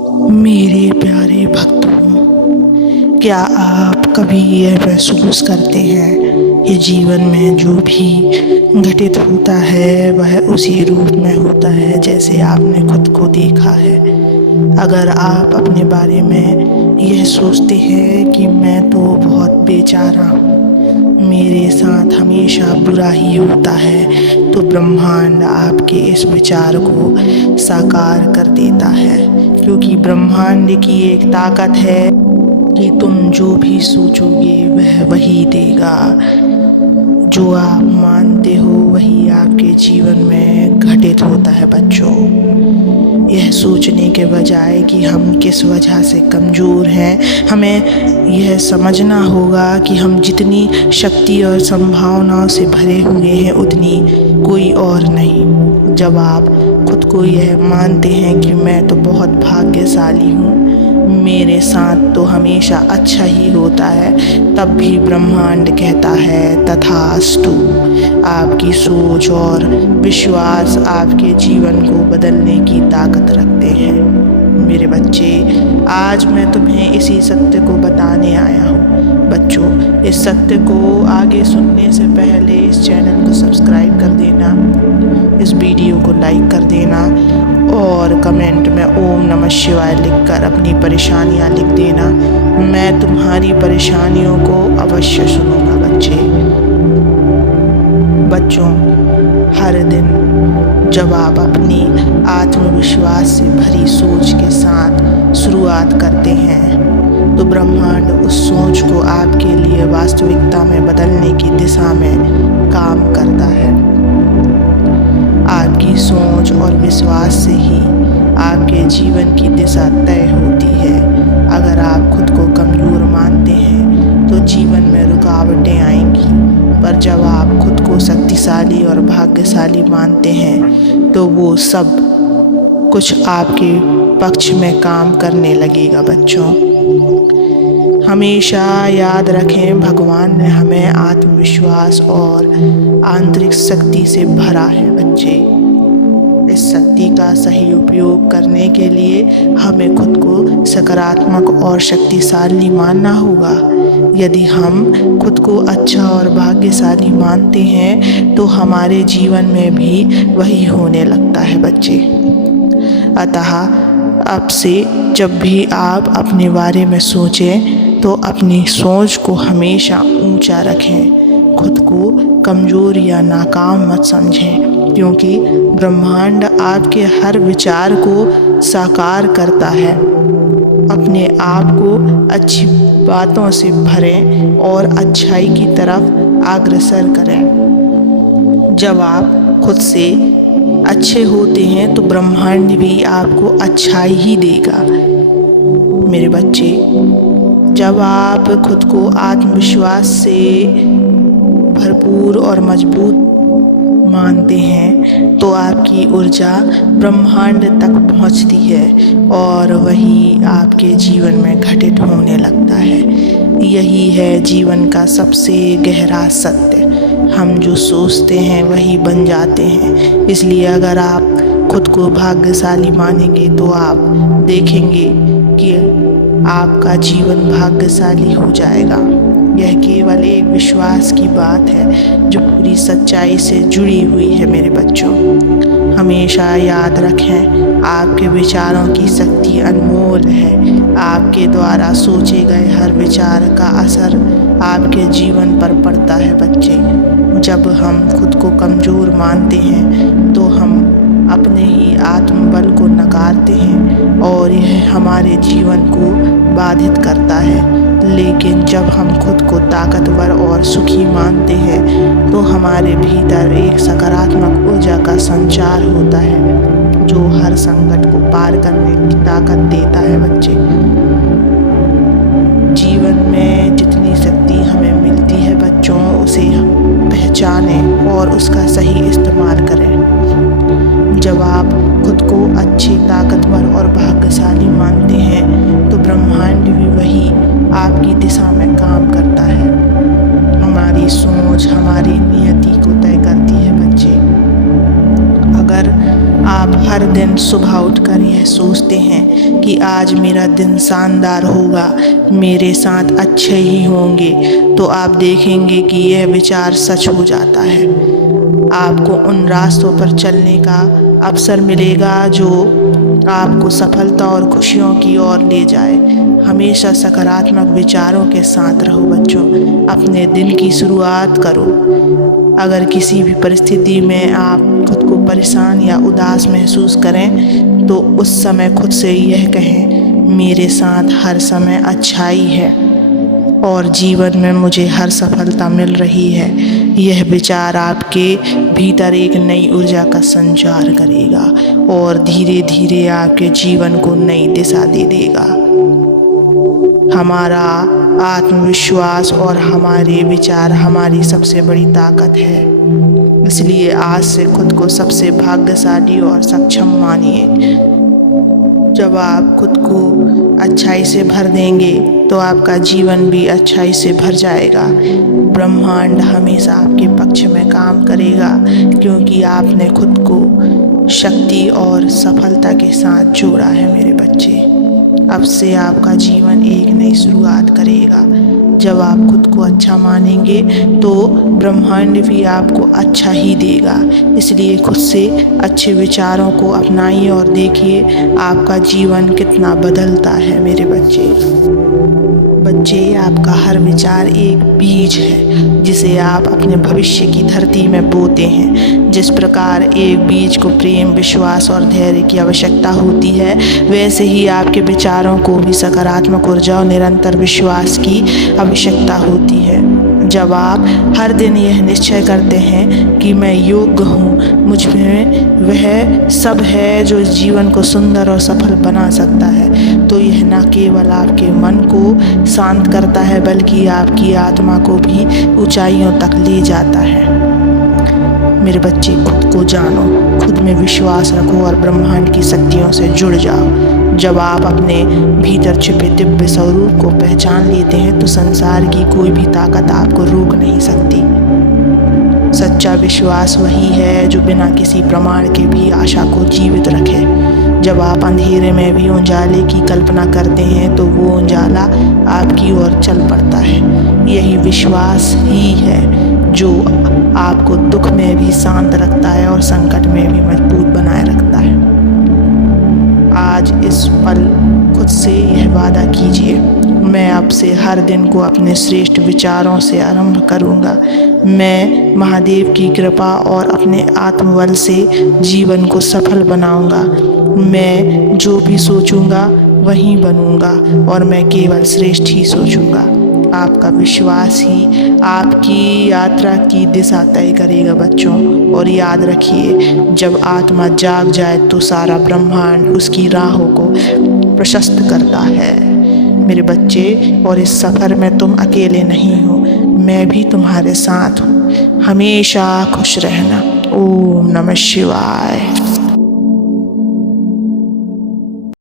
मेरे प्यारे भक्तों, क्या आप कभी यह महसूस करते हैं कि जीवन में जो भी घटित होता है वह उसी रूप में होता है जैसे आपने खुद को देखा है। अगर आप अपने बारे में यह सोचते हैं कि मैं तो बहुत बेचारा हूँ, मेरे साथ हमेशा बुरा ही होता है, तो ब्रह्मांड आपके इस विचार को साकार कर देता है। क्योंकि ब्रह्मांड की एक ताकत है कि तुम जो भी सोचोगे वह वही देगा। जो आप मानते हो वही आपके जीवन में घटित होता है बच्चों। यह सोचने के बजाय कि हम किस वजह से कमज़ोर हैं, हमें यह समझना होगा कि हम जितनी शक्ति और संभावनाओं से भरे हुए हैं उतनी कोई और नहीं। जब आप खुद को यह मानते हैं कि मैं तो बहुत भाग्यशाली हूँ, मेरे साथ तो हमेशा अच्छा ही होता है, तब भी ब्रह्मांड कहता है तथास्तु। आपकी सोच और विश्वास आपके जीवन को बदलने की ताकत रखते हैं। मेरे बच्चे, आज मैं तुम्हें इसी सत्य को बताने आया हूँ। बच्चों, इस सत्य को आगे सुनने से पहले इस चैनल को सब्सक्राइब कर देना, इस वीडियो को लाइक कर देना और कमेंट में ओम नमः शिवाय लिखकर अपनी परेशानियाँ लिख देना। मैं तुम्हारी परेशानियों को अवश्य सुनूंगा बच्चों, हर दिन जब आप अपनी आत्मविश्वास से भरी सोच के साथ शुरुआत करते हैं तो ब्रह्मांड उस सोच को आपके लिए वास्तविकता में बदलने की दिशा में काम करता है। आपकी सोच और विश्वास से ही आपके जीवन की दिशा तय होती है। अगर आप खुद को कमज़ोर मानते हैं तो जीवन में रुकावटें आएंगी, पर जब आप खुद को शक्तिशाली और भाग्यशाली मानते हैं तो वो सब कुछ आपके पक्ष में काम करने लगेगा बच्चों। हमेशा याद रखें, भगवान ने हमें आत्मविश्वास और आंतरिक शक्ति से भरा है बच्चे। इस शक्ति का सही उपयोग करने के लिए हमें खुद को सकारात्मक और शक्तिशाली मानना होगा। यदि हम खुद को अच्छा और भाग्यशाली मानते हैं तो हमारे जीवन में भी वही होने लगता है बच्चे। अतः अब से जब भी आप अपने बारे में सोचें तो अपनी सोच को हमेशा ऊंचा रखें। खुद को कमज़ोर या नाकाम मत समझें, क्योंकि ब्रह्मांड आपके हर विचार को साकार करता है। अपने आप को अच्छी बातों से भरें और अच्छाई की तरफ अग्रसर करें। जब आप खुद से अच्छे होते हैं तो ब्रह्मांड भी आपको अच्छाई ही देगा। मेरे बच्चे, जब आप खुद को आत्मविश्वास से भरपूर और मजबूत मानते हैं तो आपकी ऊर्जा ब्रह्मांड तक पहुंचती है और वही आपके जीवन में घटित होने लगता है। यही है जीवन का सबसे गहरा सत्य। हम जो सोचते हैं वही बन जाते हैं। इसलिए अगर आप खुद को भाग्यशाली मानेंगे तो आप देखेंगे कि आपका जीवन भाग्यशाली हो जाएगा। यह केवल एक विश्वास की बात है जो पूरी सच्चाई से जुड़ी हुई है मेरे बच्चों। हमेशा याद रखें, आपके विचारों की शक्ति अनमोल है। आपके द्वारा सोचे गए हर विचार का असर आपके जीवन पर पड़ता है बच्चे। जब हम खुद को कमज़ोर मानते हैं तो हम अपने ही आत्मबल को नकारते हैं और यह हमारे जीवन को बाधित करता है। लेकिन जब हम खुद को ताकतवर और सुखी मानते हैं तो हमारे भीतर एक सकारात्मक ऊर्जा का संचार होता है जो हर संकट को पार करने की ताकत देता है बच्चे। जीवन में जितनी शक्ति हमें मिलती है बच्चों, उसे हम पहचानें और उसका सही इस्तेमाल करें। जब आप खुद को अच्छे, ताकतवर और भाग्यशाली मानते हैं तो ब्रह्मांड भी वही आपकी दिशा में काम करता है। हमारी सोच हमारी नियति को तय करती है बच्चे। अगर आप हर दिन सुबह उठकर यह सोचते हैं कि आज मेरा दिन शानदार होगा, मेरे साथ अच्छे ही होंगे, तो आप देखेंगे कि यह विचार सच हो जाता है। आपको उन रास्तों पर चलने का अवसर मिलेगा जो आपको सफलता और खुशियों की ओर ले जाए। हमेशा सकारात्मक विचारों के साथ रहो बच्चों। अपने दिन की शुरुआत करो। अगर किसी भी परिस्थिति में आप खुद को परेशान या उदास महसूस करें तो उस समय खुद से यह कहें, मेरे साथ हर समय अच्छाई है और जीवन में मुझे हर सफलता मिल रही है। यह विचार आपके भीतर एक नई ऊर्जा का संचार करेगा और धीरे धीरे आपके जीवन को नई दिशा दे देगा। हमारा आत्मविश्वास और हमारे विचार हमारी सबसे बड़ी ताकत है। इसलिए आज से खुद को सबसे भाग्यशाली और सक्षम मानिए। जब आप खुद को अच्छाई से भर देंगे तो आपका जीवन भी अच्छाई से भर जाएगा। ब्रह्मांड हमेशा आपके पक्ष में काम करेगा क्योंकि आपने खुद को शक्ति और सफलता के साथ जोड़ा है मेरे बच्चे। अब से आपका जीवन एक नई शुरुआत करेगा। जब आप खुद को अच्छा मानेंगे तो ब्रह्मांड भी आपको अच्छा ही देगा। इसलिए खुद से अच्छे विचारों को अपनाइए और देखिए आपका जीवन कितना बदलता है मेरे बच्चे। आपका हर विचार एक बीज है जिसे आप अपने भविष्य की धरती में बोते हैं। जिस प्रकार एक बीज को प्रेम, विश्वास और धैर्य की आवश्यकता होती है, वैसे ही आपके विचारों को भी सकारात्मक ऊर्जा और निरंतर विश्वास की आवश्यकता होती है। जब आप हर दिन यह निश्चय करते हैं कि मैं योग्य हूँ, मुझ में वह सब है जो इस जीवन को सुंदर और सफल बना सकता है, तो यह न केवल आपके मन को शांत करता है बल्कि आपकी आत्मा को भी ऊंचाइयों तक ले जाता है। मेरे बच्चे, खुद को जानो, खुद में विश्वास रखो और ब्रह्मांड की शक्तियों से जुड़ जाओ। जब आप अपने भीतर छिपे दिव्य स्वरूप को पहचान लेते हैं तो संसार की कोई भी ताकत आपको रोक नहीं सकती। सच्चा विश्वास वही है जो बिना किसी प्रमाण के भी आशा को जीवित रखे। जब आप अंधेरे में भी उजाले की कल्पना करते हैं तो वो उजाला आपकी ओर चल पड़ता है। यही विश्वास ही है जो आपको दुख में भी शांत रखता है और संकट में भी मजबूत बनाए रखता है। आज इस पल खुद से यह वादा कीजिए, मैं अब से हर दिन को अपने श्रेष्ठ विचारों से आरंभ करूंगा। मैं महादेव की कृपा और अपने आत्मबल से जीवन को सफल बनाऊंगा। मैं जो भी सोचूंगा वही बनूंगा और मैं केवल श्रेष्ठ ही सोचूंगा। आपका विश्वास ही आपकी यात्रा की दिशा तय करेगा बच्चों। और याद रखिए, जब आत्मा जाग जाए तो सारा ब्रह्मांड उसकी राहों को प्रशस्त करता है मेरे बच्चे। और इस सफ़र में तुम अकेले नहीं हो, मैं भी तुम्हारे साथ हूँ। हमेशा खुश रहना। ओम नमः शिवाय।